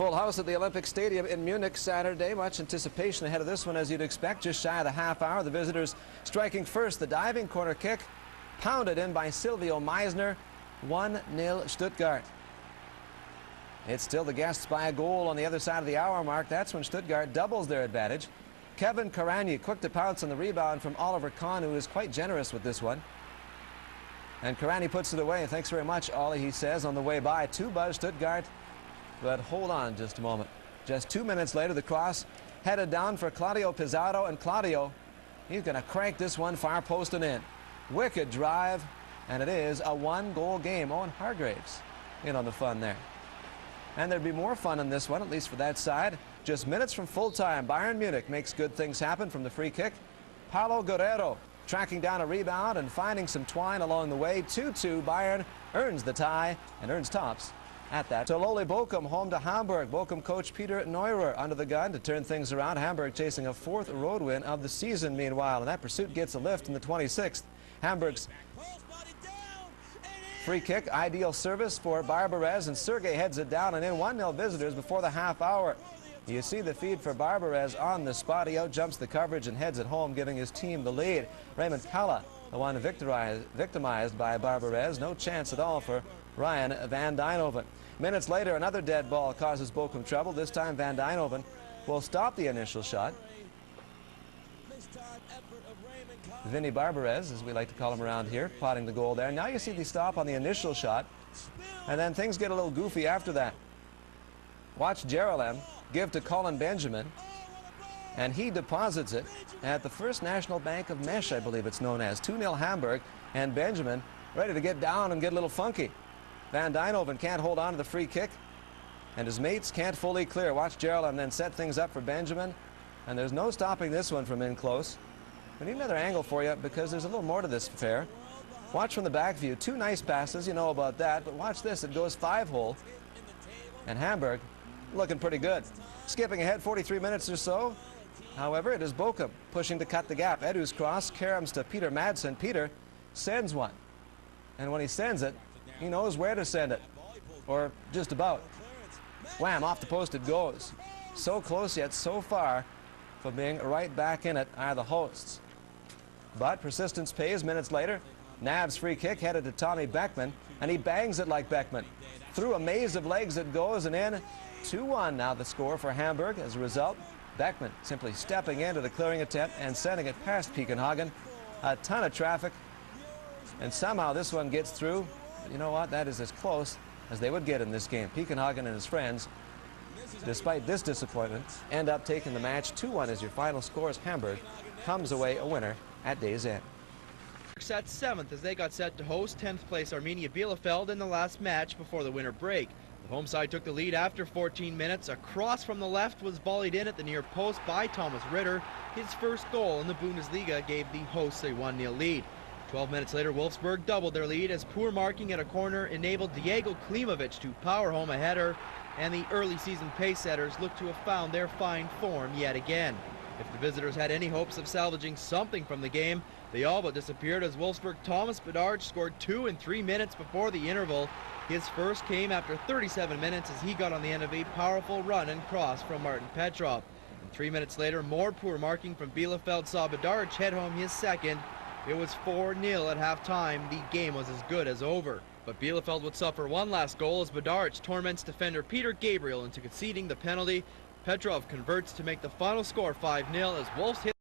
Full house at the Olympic Stadium in Munich Saturday. Much anticipation ahead of this one, as you'd expect. Just shy of the half hour. The visitors striking first. The diving corner kick pounded in by Silvio Meisner. 1-0 Stuttgart. It's still the guests by a goal on the other side of the hour mark. That's when Stuttgart doubles their advantage. Kevin Karani quick to pounce on the rebound from Oliver Kahn, who is quite generous with this one. And Karani puts it away. Thanks very much, Ollie, he says on the way by. 2-buzz Stuttgart. But hold on just a moment. Just 2 minutes later, the cross headed down for Claudio Pizarro, and Claudio, he's going to crank this one far post and in. Wicked drive, and it is a 1-goal game. Owen Hargraves in on the fun there. And there'd be more fun in this one, at least for that side. Just minutes from full time, Bayern Munich makes good things happen from the free kick. Paulo Guerrero tracking down a rebound and finding some twine along the way. 2-2, Bayern earns the tie and earns tops at that. So Loli Bochum home to Hamburg. Bochum coach Peter Neurer under the gun to turn things around. Hamburg chasing a 4th road win of the season meanwhile, and that pursuit gets a lift in the 26th. Hamburg's free kick, ideal service for Barbarez, and Sergei heads it down and in. 1-0 visitors before the half hour. You see the feed for Barbarez on the spot. He out jumps the coverage and heads it home, giving his team the lead. Raymond Kalla, the one victimized by Barbarez. No chance at all for Ryan van Dijnhoven. Minutes later, another dead ball causes Bochum trouble. This time Van Dijnhoven will stop the initial shot. Vinny Barbarez, as we like to call him around here, potting the goal there. Now you see the stop on the initial shot, and then things get a little goofy after that. Watch Jerolem give to Colin Benjamin, and he deposits it at the First National Bank of Mesh, I believe it's known as. 2-0 Hamburg, and Benjamin ready to get down and get a little funky. Van Dijnhoven can't hold on to the free kick, and his mates can't fully clear. Watch Jerolem then set things up for Benjamin, and there's no stopping this one from in close. We need another angle for you because there's a little more to this affair. Watch from the back view. 2 nice passes, you know about that, but watch this. It goes 5-hole, and Hamburg looking pretty good. Skipping ahead 43 minutes or so. However, it is Bochum pushing to cut the gap. Edu's cross caroms to Peter Madsen. Peter sends one, and when he sends it, he knows where to send it, or just about. Wham, off the post it goes. So close yet so far from being right back in it are the hosts. But persistence pays. Minutes later, Nav's free kick headed to Tommy Beckman, and he bangs it like Beckman. Through a maze of legs it goes and in. 2-1 now the score for Hamburg. As a result, Beckman simply stepping into the clearing attempt and sending it past Piekenhagen. A ton of traffic, and somehow this one gets through. You know what? That is as close as they would get in this game. Piekenhagen and his friends, despite this disappointment, end up taking the match. 2-1 is your final score as Hamburg comes away a winner at day's end. Sat 7th as they got set to host 10th place Arminia Bielefeld in the last match before the winter break. The home side took the lead after 14 minutes. A cross from the left was volleyed in at the near post by Thomas Ritter. His first goal in the Bundesliga gave the hosts a 1-0 lead. 12 minutes later, Wolfsburg doubled their lead as poor marking at a corner enabled Diego Klimovic to power home a header, and the early season pace setters look to have found their fine form yet again. If the visitors had any hopes of salvaging something from the game, they all but disappeared as Wolfsburg Thomas Bedard scored 2 in 3 minutes before the interval. His first came after 37 minutes as he got on the end of a powerful run and cross from Martin Petrov. And 3 minutes later, more poor marking from Bielefeld saw Bedard head home his second. It was 4-0 at halftime. The game was as good as over. But Bielefeld would suffer one last goal as Bedard torments defender Peter Gabriel into conceding the penalty. Petrov converts to make the final score 5-0 as Wolves hit